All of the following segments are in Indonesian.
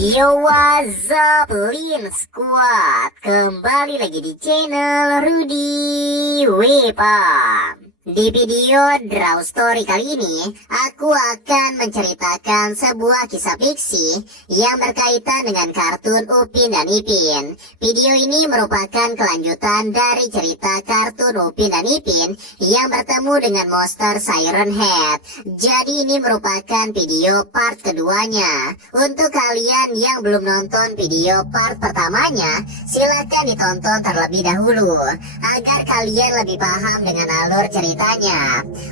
Yo, what's up, Lin Squad? Kembali lagi di channel Rudy Wepa. Di video Draw Story kali ini, aku akan menceritakan sebuah kisah fiksi yang berkaitan dengan kartun Upin dan Ipin. Video ini merupakan kelanjutan dari cerita kartun Upin dan Ipin yang bertemu dengan monster Siren Head. Jadi ini merupakan video part keduanya. Untuk kalian yang belum nonton video part pertamanya, silakan ditonton terlebih dahulu agar kalian lebih paham dengan alur ceritanya.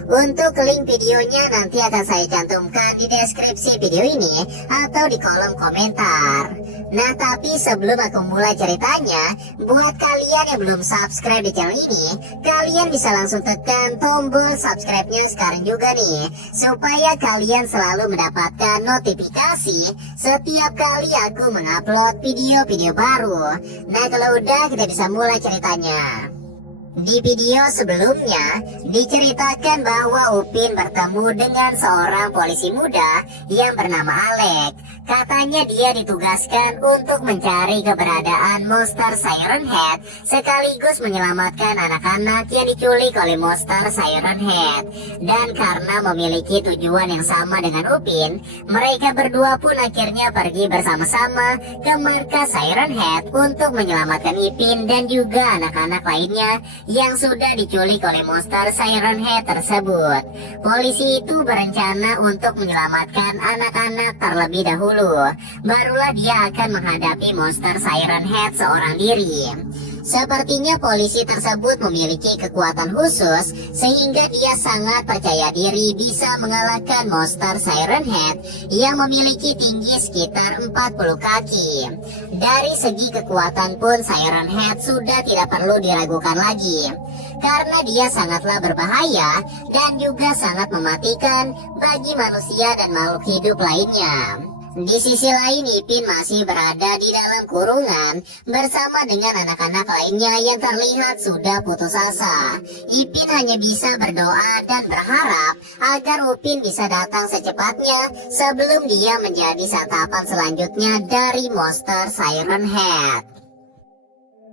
Untuk link videonya nanti akan saya cantumkan di deskripsi video ini atau di kolom komentar. Nah, tapi sebelum aku mulai ceritanya, buat kalian yang belum subscribe di channel ini, kalian bisa langsung tekan tombol subscribe-nya sekarang juga nih, supaya kalian selalu mendapatkan notifikasi setiap kali aku mengupload video-video baru. Nah, kalau udah, kita bisa mulai ceritanya. Di video sebelumnya, diceritakan bahwa Upin bertemu dengan seorang polisi muda yang bernama Alec. Katanya dia ditugaskan untuk mencari keberadaan monster Siren Head, sekaligus menyelamatkan anak-anak yang diculik oleh monster Siren Head. Dan karena memiliki tujuan yang sama dengan Upin, mereka berdua pun akhirnya pergi bersama-sama ke markas Siren Head untuk menyelamatkan Ipin dan juga anak-anak lainnya yang sudah diculik oleh monster Siren Head tersebut. Polisi itu berencana untuk menyelamatkan anak-anak terlebih dahulu, barulah dia akan menghadapi monster Siren Head seorang diri. Sepertinya polisi tersebut memiliki kekuatan khusus sehingga dia sangat percaya diri bisa mengalahkan monster Siren Head yang memiliki tinggi sekitar 40 kaki. Dari segi kekuatan pun Siren Head sudah tidak perlu diragukan lagi, karena dia sangatlah berbahaya dan juga sangat mematikan bagi manusia dan makhluk hidup lainnya. Di sisi lain, Ipin masih berada di dalam kurungan bersama dengan anak-anak lainnya yang terlihat sudah putus asa. Ipin hanya bisa berdoa dan berharap agar Upin bisa datang secepatnya sebelum dia menjadi santapan selanjutnya dari monster Siren Head.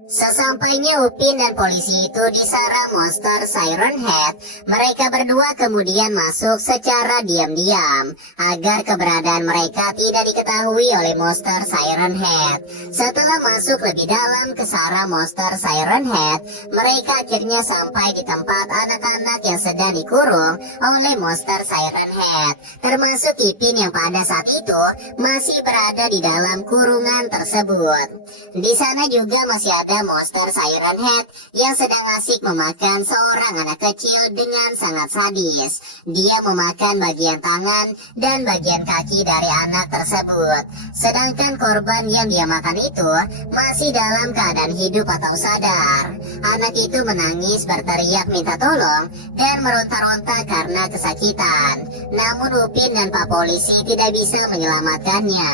Sesampainya Upin dan polisi itu disarang monster Siren Head, mereka berdua kemudian masuk secara diam-diam agar keberadaan mereka tidak diketahui oleh monster Siren Head. Setelah masuk lebih dalam ke sarang monster Siren Head, mereka akhirnya sampai di tempat anak-anak yang sedang dikurung oleh monster Siren Head, termasuk Ipin yang pada saat itu masih berada di dalam kurungan tersebut. Di sana juga masih ada monster Siren Head yang sedang asik memakan seorang anak kecil dengan sangat sadis. Dia memakan bagian tangan dan bagian kaki dari anak tersebut. Sedangkan korban yang dia makan itu masih dalam keadaan hidup atau sadar. Anak itu menangis berteriak minta tolong dan meronta-ronta karena kesakitan. Namun Upin dan Pak Polisi tidak bisa menyelamatkannya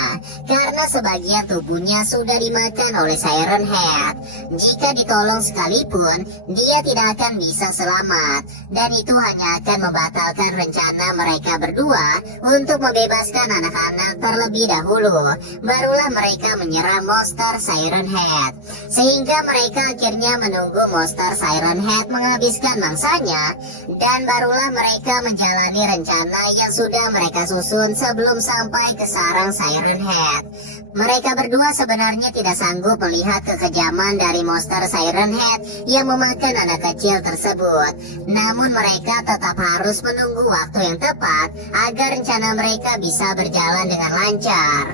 karena sebagian tubuhnya sudah dimakan oleh Siren Head. Jika ditolong sekalipun, dia tidak akan bisa selamat, dan itu hanya akan membatalkan rencana mereka berdua untuk membebaskan anak-anak terlebih dahulu. Barulah mereka menyerang monster Siren Head, sehingga mereka akhirnya menunggu monster Siren Head menghabiskan mangsanya, dan barulah mereka menjalani rencana yang sudah mereka susun sebelum sampai ke sarang Siren Head. Mereka berdua sebenarnya tidak sanggup melihat kekejaman dari monster Siren Head yang memakan anak kecil tersebut. Namun mereka tetap harus menunggu waktu yang tepat agar rencana mereka bisa berjalan dengan lancar.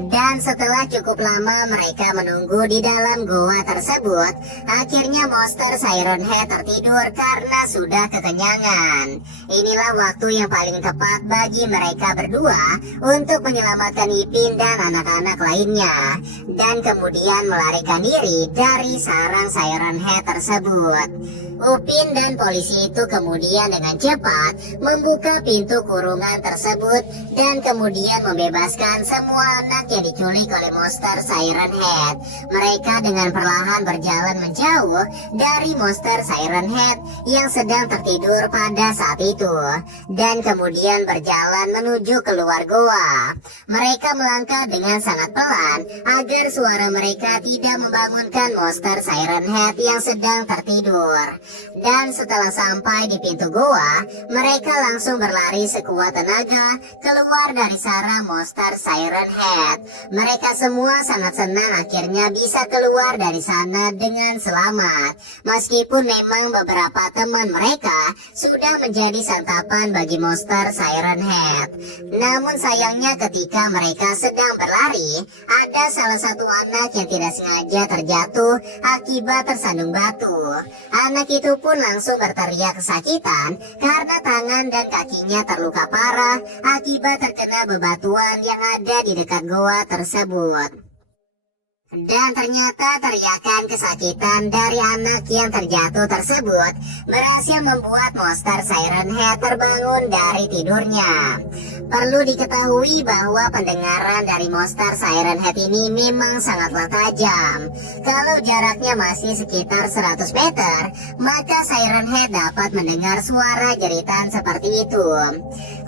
Dan setelah cukup lama mereka menunggu di dalam goa tersebut, akhirnya monster Siren Head tertidur karena sudah kekenyangan. Inilah waktu yang paling tepat bagi mereka berdua untuk menyelamatkan Ipin dan anak-anak lainnya, dan kemudian melarikan diri dari sarang Siren Head tersebut. Upin dan polisi itu kemudian dengan cepat membuka pintu kurungan tersebut dan kemudian membebaskan semua anak yang diculik oleh monster Siren Head. Mereka dengan perlahan berjalan menjauh dari monster Siren Head yang sedang tertidur pada saat itu, dan kemudian berjalan menuju keluar goa. Mereka melangkah dengan sangat pelan agar suara mereka tidak membangunkan monster Siren Head yang sedang tertidur. Dan setelah sampai di pintu goa, mereka langsung berlari sekuat tenaga keluar dari sarang monster Siren Head. Mereka semua sangat senang akhirnya bisa keluar dari sana dengan selamat. Meskipun memang beberapa teman mereka sudah menjadi santapan bagi monster Siren Head. Namun sayangnya ketika mereka sedang berlari, ada salah satu anak yang tidak sengaja terjatuh akibat tersandung batu. Anak itu pun langsung berteriak kesakitan karena tangan dan kakinya terluka parah akibat terkena bebatuan yang ada di dekat goa tersebut. Dan ternyata teriakan kesakitan dari anak yang terjatuh tersebut berhasil membuat monster Siren Head terbangun dari tidurnya. Perlu diketahui bahwa pendengaran dari monster Siren Head ini memang sangatlah tajam. Kalau jaraknya masih sekitar 100 meter, maka Siren Head dapat mendengar suara jeritan seperti itu.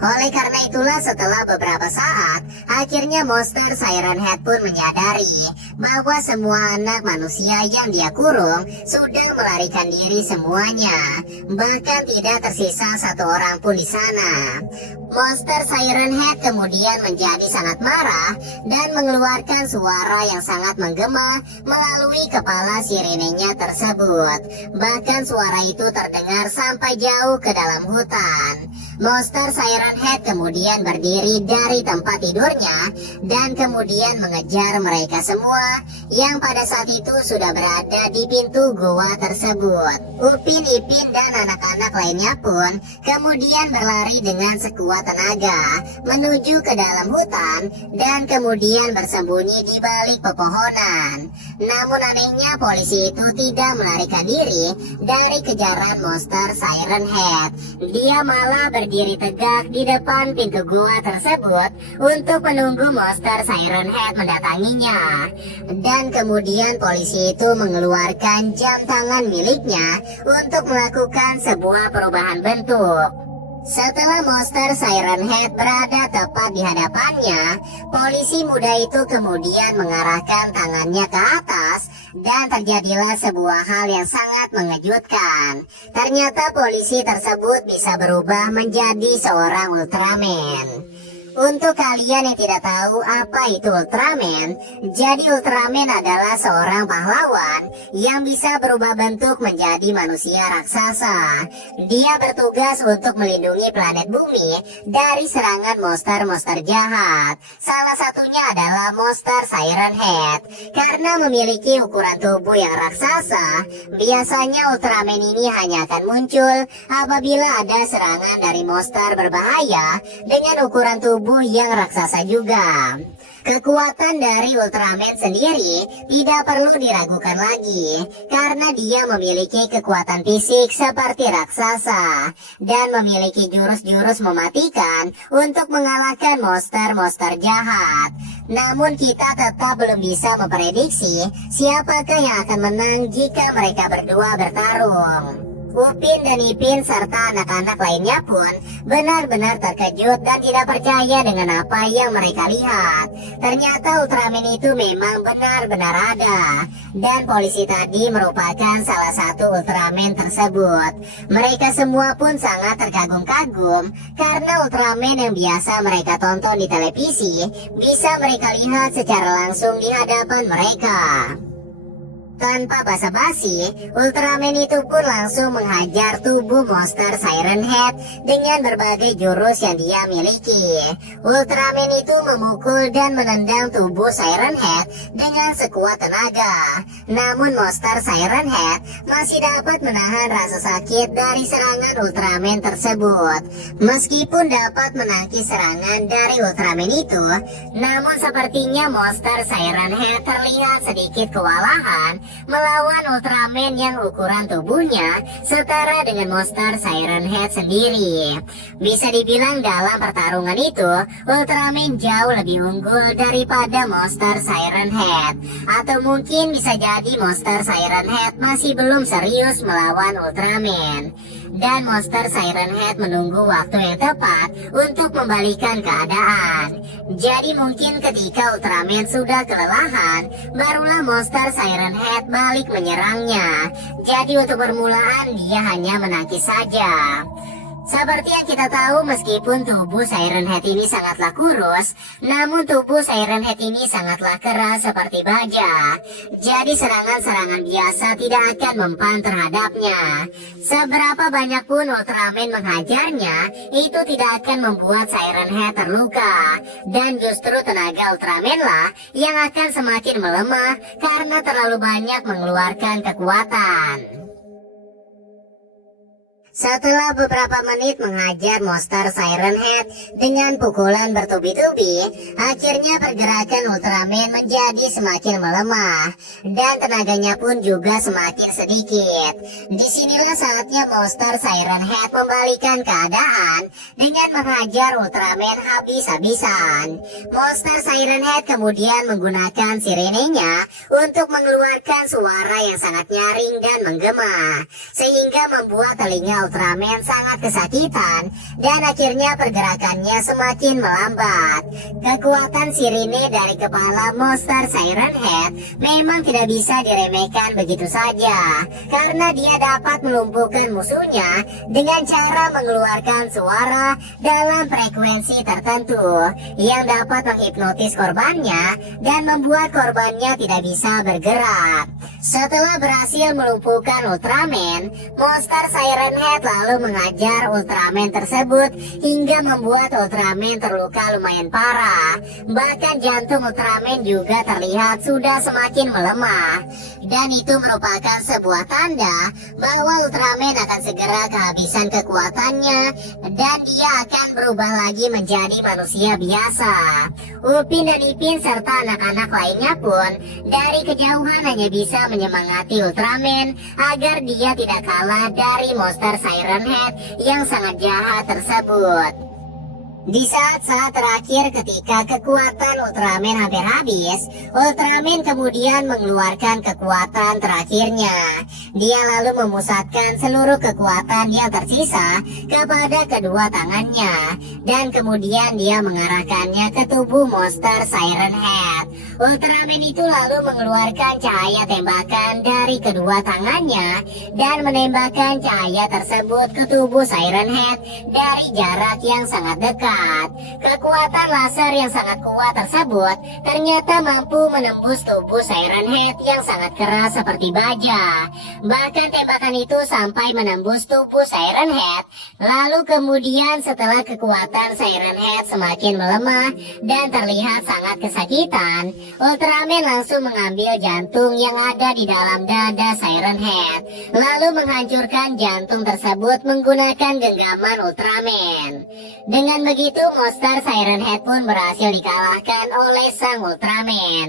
Oleh karena itulah setelah beberapa saat, akhirnya monster Siren Head pun menyadari bahwa semua anak manusia yang dia kurung sudah melarikan diri semuanya. Bahkan tidak tersisa satu orang pun di sana. Monster Siren Head kemudian menjadi sangat marah dan mengeluarkan suara yang sangat menggema melalui kepala sirenenya tersebut. Bahkan suara itu terdengar sampai jauh ke dalam hutan. Monster Siren Head kemudian berdiri dari tempat tidurnya dan kemudian mengejar mereka semua yang pada saat itu sudah berada di pintu goa tersebut. Upin, Ipin, dan anak-anak lainnya pun kemudian berlari dengan sekuat tenaga menuju ke dalam hutan dan kemudian bersembunyi di balik pepohonan. Namun anehnya polisi itu tidak melarikan diri dari kejaran monster Siren Head. Dia malah berdiri tegak di depan pintu goa tersebut untuk menunggu monster Siren Head mendatanginya. Dan kemudian polisi itu mengeluarkan jam tangan miliknya untuk melakukan sebuah perubahan bentuk. Setelah monster Siren Head berada tepat di hadapannya, polisi muda itu kemudian mengarahkan tangannya ke atas dan terjadilah sebuah hal yang sangat mengejutkan. Ternyata polisi tersebut bisa berubah menjadi seorang Ultraman. Untuk kalian yang tidak tahu apa itu Ultraman, jadi Ultraman adalah seorang pahlawan yang bisa berubah bentuk menjadi manusia raksasa. Dia bertugas untuk melindungi planet bumi dari serangan monster-monster jahat. Salah satunya adalah monster Siren Head. Karena memiliki ukuran tubuh yang raksasa, biasanya Ultraman ini hanya akan muncul apabila ada serangan dari monster berbahaya dengan ukuran tubuh yang raksasa juga. Kekuatan dari Ultraman sendiri tidak perlu diragukan lagi, karena dia memiliki kekuatan fisik seperti raksasa dan memiliki jurus-jurus mematikan untuk mengalahkan monster-monster jahat. Namun kita tetap belum bisa memprediksi siapakah yang akan menang jika mereka berdua bertarung. Upin dan Ipin serta anak-anak lainnya pun benar-benar terkejut dan tidak percaya dengan apa yang mereka lihat. Ternyata Ultraman itu memang benar-benar ada, dan polisi tadi merupakan salah satu Ultraman tersebut. Mereka semua pun sangat terkagum-kagum karena Ultraman yang biasa mereka tonton di televisi bisa mereka lihat secara langsung di hadapan mereka. Tanpa basa-basi, Ultraman itu pun langsung menghajar tubuh monster Siren Head dengan berbagai jurus yang dia miliki. Ultraman itu memukul dan menendang tubuh Siren Head dengan sekuat tenaga. Namun monster Siren Head masih dapat menahan rasa sakit dari serangan Ultraman tersebut. Meskipun dapat menangkis serangan dari Ultraman itu, namun sepertinya monster Siren Head terlihat sedikit kewalahan melawan Ultraman yang ukuran tubuhnya setara dengan monster Siren Head sendiri. Bisa dibilang dalam pertarungan itu, Ultraman jauh lebih unggul daripada monster Siren Head. Atau mungkin bisa jadi monster Siren Head masih belum serius melawan Ultraman. Dan monster Siren Head menunggu waktu yang tepat untuk membalikan keadaan. Jadi mungkin ketika Ultraman sudah kelelahan, barulah monster Siren Head balik menyerangnya. Jadi untuk permulaan dia hanya menangkis saja. Seperti yang kita tahu, meskipun tubuh Siren Head ini sangatlah kurus, namun tubuh Siren Head ini sangatlah keras seperti baja. Jadi serangan-serangan biasa tidak akan mempan terhadapnya. Seberapa banyak pun Ultraman menghajarnya, itu tidak akan membuat Siren Head terluka. Dan justru tenaga Ultraman lah yang akan semakin melemah karena terlalu banyak mengeluarkan kekuatan. Setelah beberapa menit menghajar monster Siren Head dengan pukulan bertubi-tubi, akhirnya pergerakan Ultraman menjadi semakin melemah dan tenaganya pun juga semakin sedikit. Disinilah saatnya monster Siren Head membalikan keadaan dengan menghajar Ultraman habis-habisan. Monster Siren Head kemudian menggunakan sirenenya untuk mengeluarkan suara yang sangat nyaring dan menggema, sehingga membuat telinga Ultraman sangat kesakitan dan akhirnya pergerakannya semakin melambat. Kekuatan sirine dari kepala monster Siren Head memang tidak bisa diremehkan begitu saja, karena dia dapat melumpuhkan musuhnya dengan cara mengeluarkan suara dalam frekuensi tertentu yang dapat menghipnotis korbannya dan membuat korbannya tidak bisa bergerak. Setelah berhasil melumpuhkan Ultraman, monster Siren Head lalu mengajar Ultraman tersebut hingga membuat Ultraman terluka lumayan parah. Bahkan jantung Ultraman juga terlihat sudah semakin melemah. Dan itu merupakan sebuah tanda bahwa Ultraman akan segera kehabisan kekuatannya dan dia akan berubah lagi menjadi manusia biasa. Upin dan Ipin serta anak-anak lainnya pun dari kejauhan hanya bisa menyemangati Ultraman agar dia tidak kalah dari monster Siren Head yang sangat jahat tersebut. Di saat-saat terakhir ketika kekuatan Ultraman hampir habis, Ultraman kemudian mengeluarkan kekuatan terakhirnya. Dia lalu memusatkan seluruh kekuatan yang tersisa kepada kedua tangannya, dan kemudian dia mengarahkannya ke tubuh monster Siren Head. Ultraman itu lalu mengeluarkan cahaya tembakan dari kedua tangannya dan menembakkan cahaya tersebut ke tubuh Siren Head dari jarak yang sangat dekat. Kekuatan laser yang sangat kuat tersebut ternyata mampu menembus tubuh Siren Head yang sangat keras seperti baja. Bahkan tembakan itu sampai menembus tubuh Siren Head. Lalu kemudian setelah kekuatan Siren Head semakin melemah dan terlihat sangat kesakitan, Ultraman langsung mengambil jantung yang ada di dalam dada Siren Head, lalu menghancurkan jantung tersebut menggunakan genggaman Ultraman. Dengan begitu, monster Siren Head pun berhasil dikalahkan oleh sang Ultraman.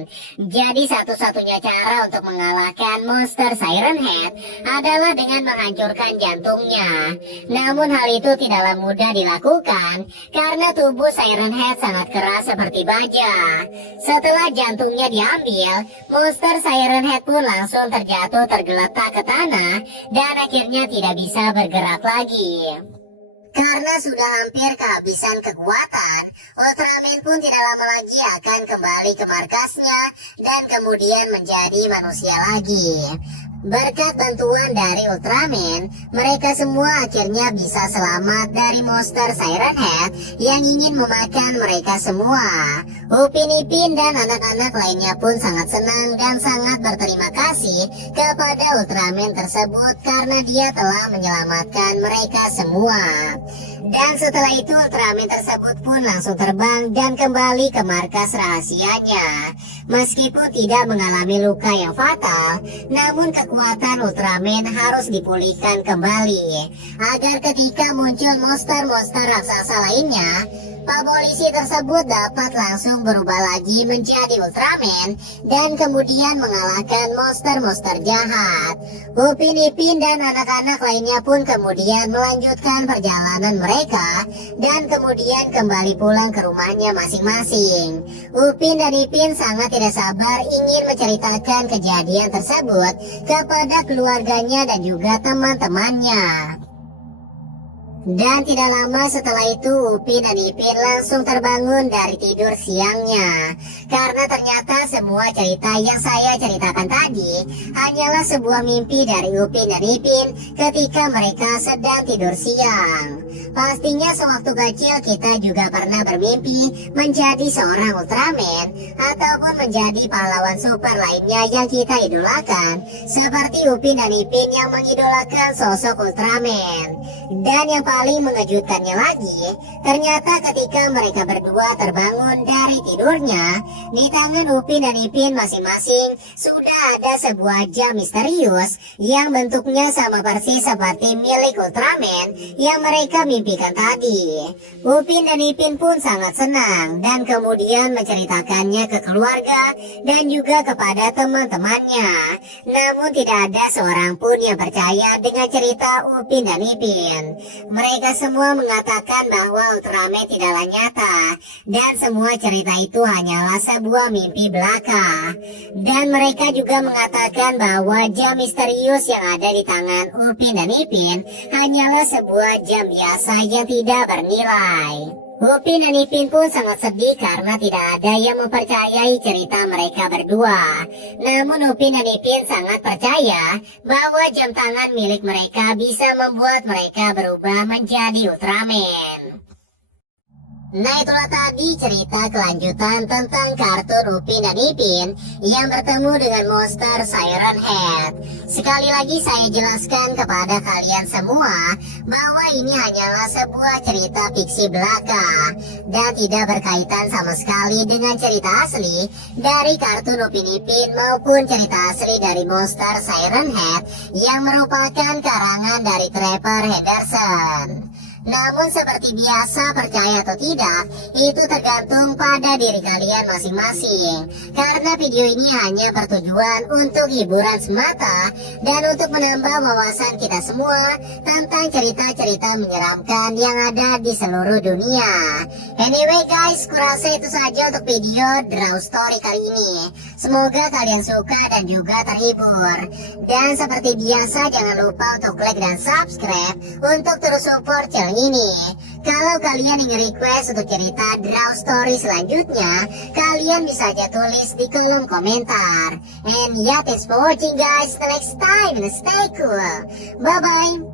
Jadi satu-satunya cara untuk mengalahkan monster Siren Head adalah dengan menghancurkan jantungnya. Namun hal itu tidaklah mudah dilakukan karena tubuh Siren Head sangat keras seperti baja. Setelah jantungnya diambil, monster Siren Head pun langsung terjatuh tergeletak ke tanah dan akhirnya tidak bisa bergerak lagi. Karena sudah hampir kehabisan kekuatan, Ultraman pun tidak lama lagi akan kembali ke markasnya dan kemudian menjadi manusia lagi. Berkat bantuan dari Ultraman, mereka semua akhirnya bisa selamat dari monster Siren Head yang ingin memakan mereka semua. Upin Ipin dan anak-anak lainnya pun sangat senang dan sangat berterima kasih kepada Ultraman tersebut karena dia telah menyelamatkan mereka semua. Dan setelah itu Ultraman tersebut pun langsung terbang dan kembali ke markas rahasianya. Meskipun tidak mengalami luka yang fatal, namun kekuatan Ultraman harus dipulihkan kembali agar ketika muncul monster-monster raksasa lainnya, Pak polisi tersebut dapat langsung berubah lagi menjadi Ultraman dan kemudian mengalahkan monster-monster jahat. Upin Ipin dan anak-anak lainnya pun kemudian melanjutkan perjalanan mereka dan kemudian kembali pulang ke rumahnya masing-masing. Upin dan Ipin sangat tidak sabar ingin menceritakan kejadian tersebut kepada keluarganya dan juga teman-temannya. Dan tidak lama setelah itu Upin dan Ipin langsung terbangun dari tidur siangnya. Karena ternyata semua cerita yang saya ceritakan tadi hanyalah sebuah mimpi dari Upin dan Ipin ketika mereka sedang tidur siang. Pastinya sewaktu kecil kita juga pernah bermimpi menjadi seorang Ultraman ataupun menjadi pahlawan super lainnya yang kita idolakan, seperti Upin dan Ipin yang mengidolakan sosok Ultraman. Dan yang paling mengejutkannya lagi, ternyata ketika mereka berdua terbangun dari tidurnya, di tangan Upin dan Ipin masing-masing sudah ada sebuah jam misterius yang bentuknya sama persis seperti milik Ultraman yang mereka mimpikan tadi. Upin dan Ipin pun sangat senang dan kemudian menceritakannya ke keluarga dan juga kepada teman-temannya. Namun tidak ada seorang pun yang percaya dengan cerita Upin dan Ipin. Mereka semua mengatakan bahwa Ultraman tidaklah nyata dan semua cerita itu hanyalah sebuah mimpi belaka. Dan mereka juga mengatakan bahwa jam misterius yang ada di tangan Upin dan Ipin hanyalah sebuah jam biasa yang tidak bernilai. Upin dan Ipin pun sangat sedih karena tidak ada yang mempercayai cerita mereka berdua. Namun Upin dan Ipin sangat percaya bahwa jam tangan milik mereka bisa membuat mereka berubah menjadi Ultraman. Nah, itulah tadi cerita kelanjutan tentang kartun Upin dan Ipin yang bertemu dengan monster Siren Head. Sekali lagi saya jelaskan kepada kalian semua bahwa ini hanyalah sebuah cerita fiksi belaka dan tidak berkaitan sama sekali dengan cerita asli dari kartun Upin Ipin maupun cerita asli dari monster Siren Head yang merupakan karangan dari Trevor Henderson. Namun seperti biasa, percaya atau tidak, itu tergantung pada diri kalian masing-masing. Karena video ini hanya bertujuan untuk hiburan semata dan untuk menambah wawasan kita semua tentang cerita-cerita menyeramkan yang ada di seluruh dunia. Anyway guys, kurasa itu saja untuk video Draw Story kali ini. Semoga kalian suka dan juga terhibur. Dan seperti biasa, jangan lupa untuk like dan subscribe untuk terus support channel ini. Kalau kalian ingin request untuk cerita Draw Story selanjutnya, kalian bisa aja tulis di kolom komentar. And yeah, thanks for watching guys. Till next time and stay cool. Bye bye.